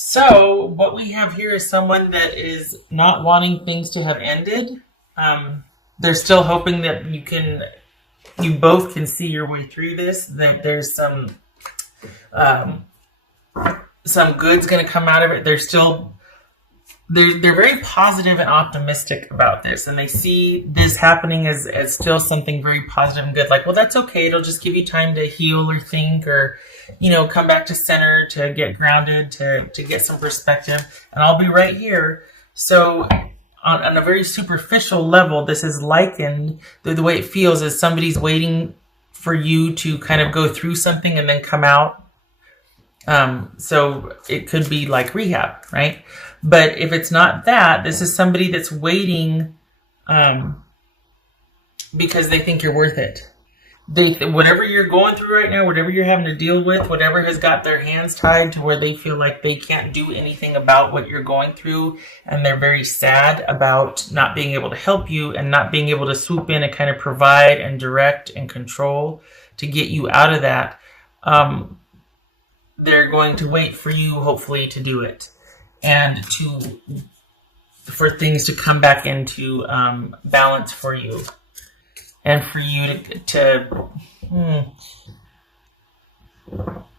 So what we have here is someone that is not wanting things to have ended. They're still hoping that you both can see your way through this. That there's um, some good's going to come out of it. They're very positive and optimistic about this, and they see this happening as still something very positive and good. Like, well, that's okay. It'll just give you time to heal or think or, come back to center, to get grounded, to get some perspective, and I'll be right here. So on a very superficial level, this is likened, the way it feels is somebody's waiting for you to kind of go through something and then come out. So it could be like rehab, right? But if it's not that, this is somebody that's waiting because they think you're worth it. Whatever you're going through right now, whatever you're having to deal with, whatever has got their hands tied to where they feel like they can't do anything about what you're going through, and they're very sad about not being able to help you and not being able to swoop in and kind of provide and direct and control to get you out of that. They're going to wait for you, hopefully, to do it and for things to come back into balance for you. And for you to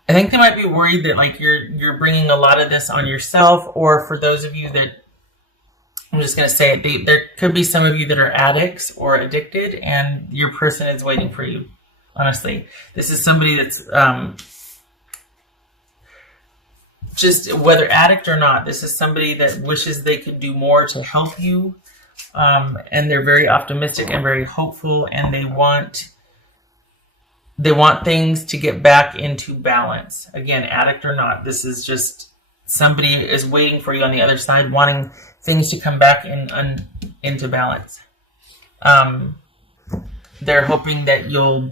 I think they might be worried that like you're bringing a lot of this on yourself, or for those of you that, I'm just going to say it, there could be some of you that are addicts or addicted, and your person is waiting for you. Honestly, this is somebody that's just, whether addict or not, this is somebody that wishes they could do more to help you. And they're very optimistic and very hopeful, and they want things to get back into balance. Again, addict or not, this is just somebody is waiting for you on the other side, wanting things to come back into balance. They're hoping that you'll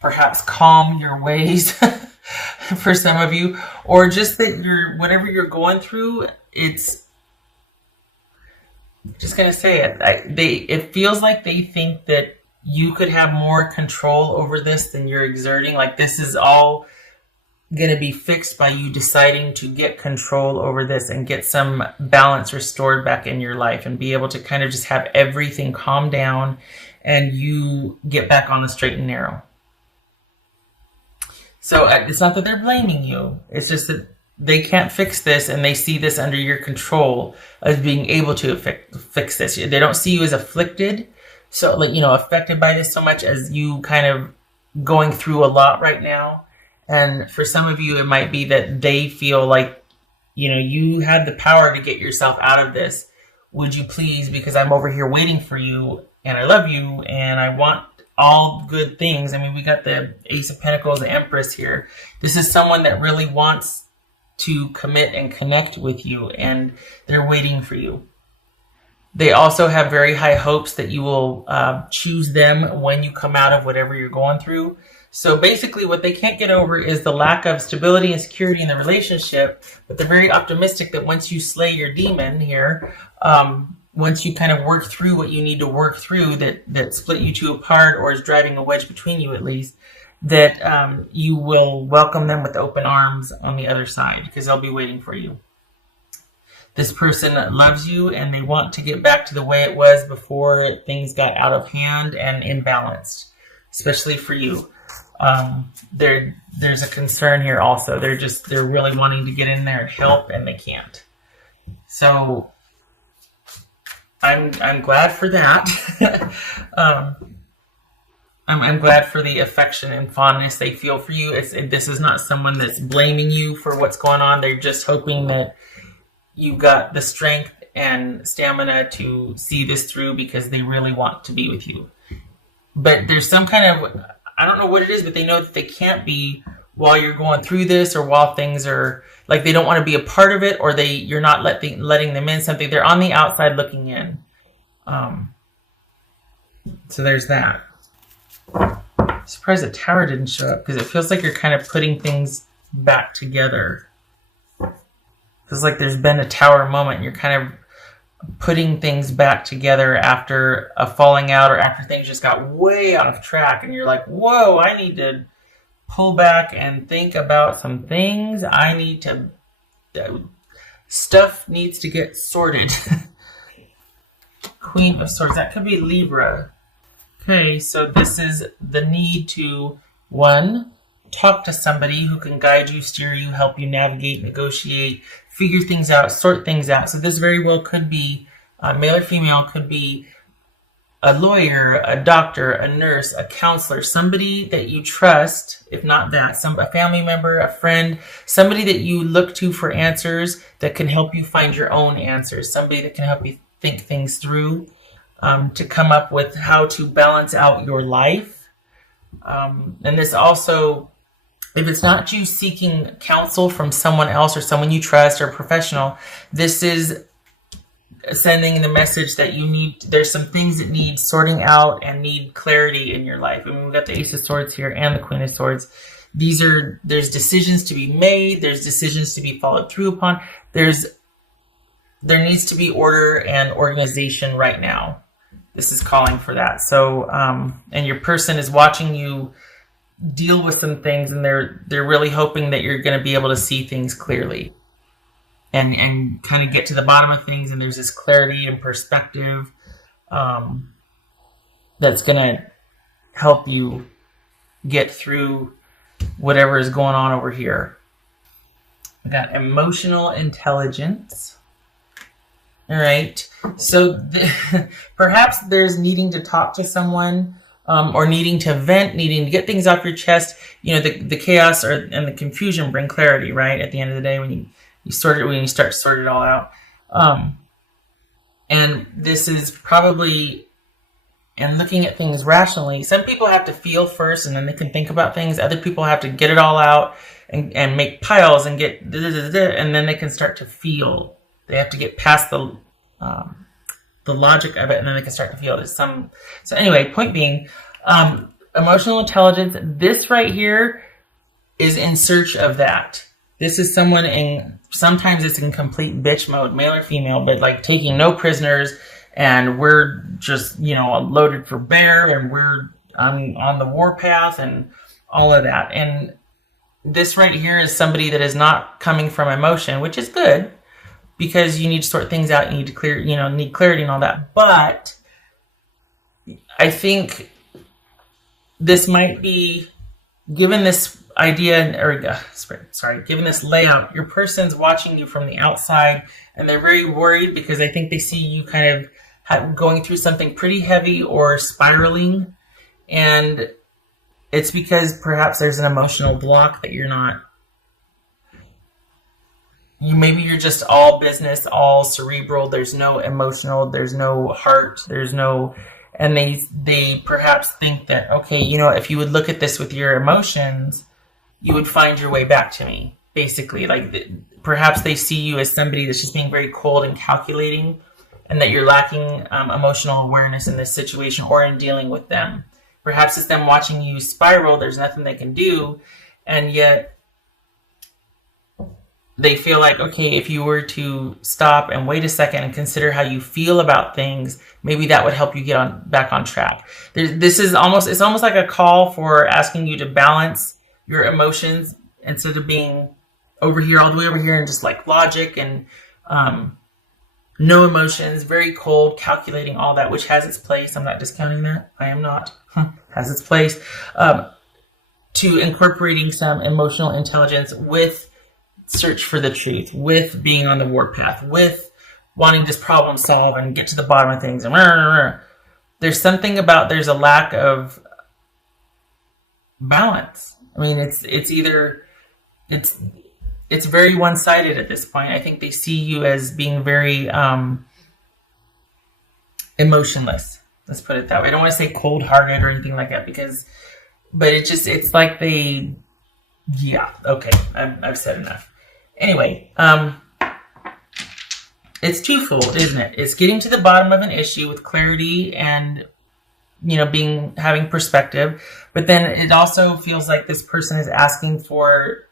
perhaps calm your ways for some of you, or just that whatever you're going through, it's just going to say it. It feels like they think that you could have more control over this than you're exerting. Like this is all going to be fixed by you deciding to get control over this and get some balance restored back in your life and be able to kind of just have everything calm down and you get back on the straight and narrow. So it's not that they're blaming you. It's just that they can't fix this, and they see this under your control as being able to fix this. They don't see you as afflicted, so affected by this so much as you kind of going through a lot right now. And for some of you, it might be that they feel like, you had the power to get yourself out of this. Would you please, because I'm over here waiting for you, and I love you, and I want all good things. I mean, we got the Ace of Pentacles, the Empress here. This is someone that really wants to commit and connect with you, and they're waiting for you. They also have very high hopes that you will choose them when you come out of whatever you're going through. So basically what they can't get over is the lack of stability and security in the relationship, but they're very optimistic that once you slay your demon here, once you kind of work through what you need to work through that split you two apart, or is driving a wedge between you at least, that you will welcome them with open arms on the other side, because they'll be waiting for you. This person loves you, and they want to get back to the way it was before things got out of hand and imbalanced, especially for you. There's a concern here also. They're really wanting to get in there and help, and they can't. So I'm glad for that. I'm glad for the affection and fondness they feel for you. This is not someone that's blaming you for what's going on. They're just hoping that you've got the strength and stamina to see this through, because they really want to be with you. But there's some kind of, I don't know what it is, but they know that they can't be while you're going through this, or while things are, like they don't want to be a part of it, or you're not letting them in something. They're on the outside looking in. So there's that. Surprised the tower didn't show up, because it feels like you're kind of putting things back together. Feels like there's been a tower moment. You're kind of putting things back together after a falling out, or after things just got way out of track, and you're like, whoa, I need to pull back and think about some things. I need to stuff needs to get sorted. Queen of Swords, that could be Libra. Okay, so this is the need to, one, talk to somebody who can guide you, steer you, help you navigate, negotiate, figure things out, sort things out. So this very well could be, male or female, could be a lawyer, a doctor, a nurse, a counselor, somebody that you trust, if not that, a family member, a friend, somebody that you look to for answers that can help you find your own answers, somebody that can help you think things through, to come up with how to balance out your life. And this also, if it's not you seeking counsel from someone else or someone you trust or a professional, this is sending the message that there's some things that need sorting out and need clarity in your life. I mean, we've got the Ace of Swords here and the Queen of Swords. There's decisions to be made. There's decisions to be followed through upon. There needs to be order and organization right now. This is calling for that. So, and your person is watching you deal with some things, and they're really hoping that you're going to be able to see things clearly and kind of get to the bottom of things. And there's this clarity and perspective that's going to help you get through whatever is going on over here. We got emotional intelligence. All right. So perhaps there's needing to talk to someone, or needing to vent, needing to get things off your chest. You know, the chaos and the confusion bring clarity, right? At the end of the day, when you start to sort it all out. And this is probably, and looking at things rationally, some people have to feel first and then they can think about things. Other people have to get it all out and make piles and get, and then they can start to feel. They have to get past the logic of it, and then they can start to feel it. So anyway, point being, emotional intelligence, this right here is in search of that. This is someone sometimes it's in complete bitch mode, male or female, but like taking no prisoners, and we're just, loaded for bear, and we're on the warpath and all of that. And this right here is somebody that is not coming from emotion, which is good, because you need to sort things out, you need to clear, need clarity and all that. But I think this might be, given this idea, given this layout, your person's watching you from the outside, and they're very worried because I think they see you kind of going through something pretty heavy or spiraling. And it's because perhaps there's an emotional block that maybe you're just all business, all cerebral. There's no emotional, there's no heart, and they perhaps think that, okay, if you would look at this with your emotions, you would find your way back to me, basically. Like, perhaps they see you as somebody that's just being very cold and calculating, and that you're lacking emotional awareness in this situation or in dealing with them. Perhaps it's them watching you spiral, there's nothing they can do, and yet they feel like, okay, if you were to stop and wait a second and consider how you feel about things, maybe that would help you get back on track. It's almost like a call for asking you to balance your emotions instead of being over here, all the way over here, and just like logic and no emotions, very cold, calculating, all that, which has its place. I'm not discounting that. I am not. Has its place. To incorporating some emotional intelligence with search for the truth, with being on the warpath, with wanting to problem solve and get to the bottom of things. There's something about, there's a lack of balance. I mean, it's very one-sided at this point. I think they see you as being very emotionless. Let's put it that way. I don't want to say cold-hearted or anything like that, but it's like okay, I've said enough. Anyway, it's twofold, isn't it? It's getting to the bottom of an issue with clarity and, having perspective. But then it also feels like this person is asking for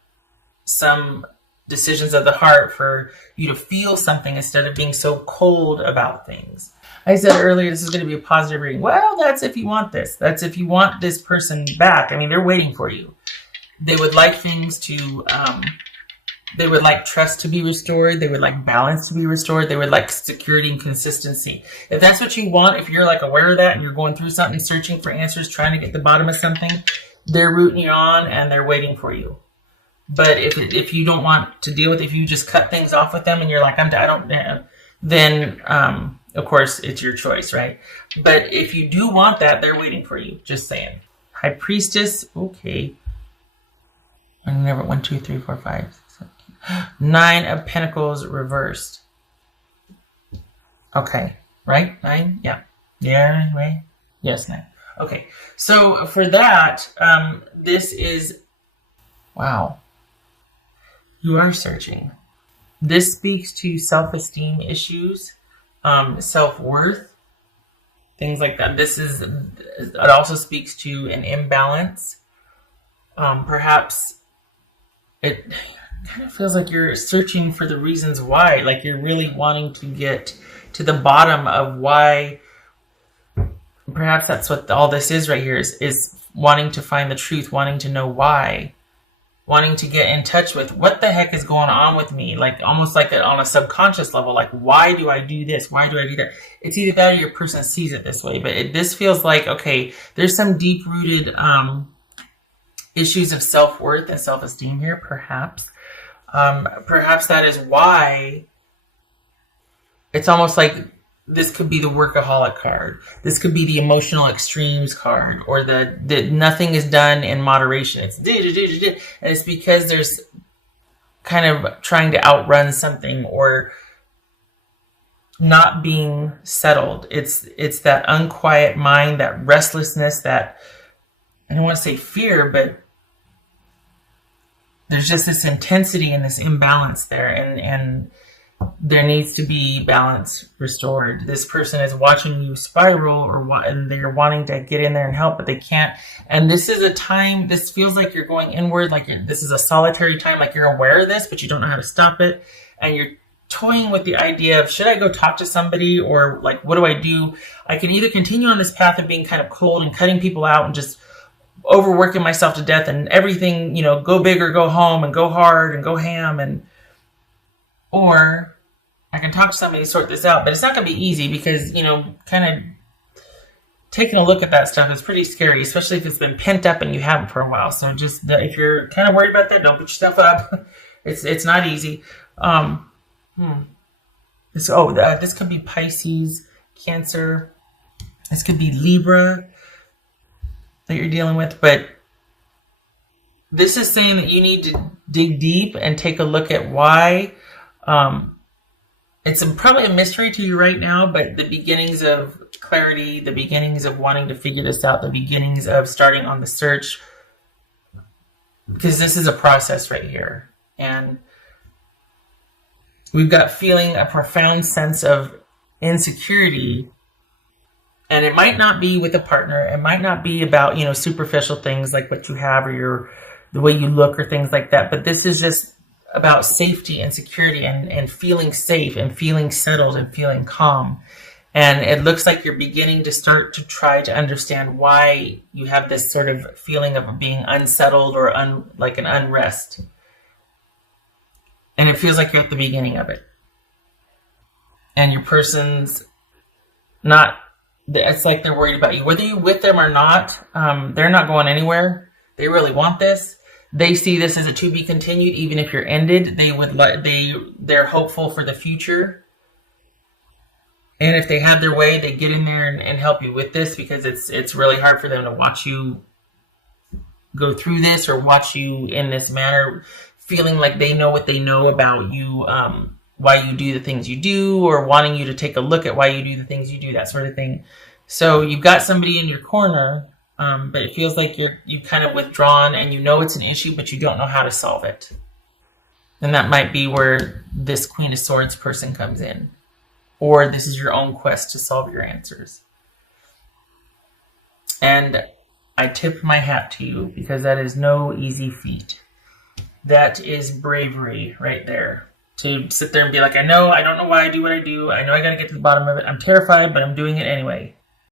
some decisions of the heart, for you to feel something instead of being so cold about things. I said earlier, this is going to be a positive reading. Well, that's if you want this. That's if you want this person back. I mean, they're waiting for you. They would like things to They would like trust to be restored. They would like balance to be restored. They would like security and consistency. If that's what you want, if you're like aware of that and you're going through something, searching for answers, trying to get to the bottom of something, they're rooting you on and they're waiting for you. But if you don't want to deal with it, if you just cut things off with them and you're like, I don't, then of course it's your choice, right? But if you do want that, they're waiting for you. Just saying. High Priestess, okay. I never 1, 2, 3, 4, 5, 6, 7, 8. 9 of Pentacles reversed. Okay, right? 9, yeah, yeah, right. Yes, 9. Okay, so for that, this is wow. You are searching. This speaks to self-esteem issues, self-worth, things like that. It also speaks to an imbalance. Perhaps it kind of feels like you're searching for the reasons why, like you're really wanting to get to the bottom of why. Perhaps that's what all this is right here, is wanting to find the truth, wanting to know why. Wanting to get in touch with what the heck is going on with me, like almost like on a subconscious level, like why do I do this? Why do I do that? It's either that or your person sees it this way, but this feels like, okay, there's some deep-rooted issues of self-worth and self-esteem here, perhaps. Perhaps that is why it's almost like this could be the workaholic card. This could be the emotional extremes card, or the nothing is done in moderation. It's and it's because there's kind of trying to outrun something or not being settled. It's that unquiet mind, that restlessness, that I don't want to say fear, but there's just this intensity and this imbalance there, and there needs to be balance restored. This person is watching you spiral, and they're wanting to get in there and help, but they can't. And this is a time, this feels like you're going inward, like this is a solitary time, like you're aware of this, but you don't know how to stop it. And you're toying with the idea of, should I go talk to somebody, or like, what do I do? I can either continue on this path of being kind of cold and cutting people out and just overworking myself to death and everything, go big or go home and go hard and go ham, or I can talk to somebody to sort this out. But it's not going to be easy because, kind of taking a look at that stuff is pretty scary, especially if it's been pent up and you haven't for a while. So just if you're kind of worried about that, don't put yourself up. It's not easy. This could be Pisces, Cancer. This could be Libra that you're dealing with. But this is saying that you need to dig deep and take a look at why. It's probably a mystery to you right now, but the beginnings of clarity, the beginnings of wanting to figure this out, the beginnings of starting on the search, because this is a process right here. And we've got feeling a profound sense of insecurity, and it might not be with a partner. It might not be about, superficial things like what you have or the way you look or things like that. But this is just about safety and security and feeling safe and feeling settled and feeling calm. And it looks like you're beginning to start to try to understand why you have this sort of feeling of being unsettled or like an unrest. And it feels like you're at the beginning of it. And your person's not, it's like they're worried about you. Whether you're with them or not, they're not going anywhere. They really want this. They see this as a to be continued, even if you're ended. They're hopeful for the future. And if they have their way, they get in there and help you with this, because it's really hard for them to watch you go through this or watch you in this manner, feeling like they know what they know about you, why you do the things you do, or wanting you to take a look at why you do the things you do, that sort of thing. So you've got somebody in your corner, but it feels like you've kind of withdrawn and you know it's an issue, but you don't know how to solve it. And that might be where this Queen of Swords person comes in. Or this is your own quest to solve your answers. And I tip my hat to you, because that is no easy feat. That is bravery right there. To sit there and be like, I don't know why I do what I do. I know I got to get to the bottom of it. I'm terrified, but I'm doing it anyway.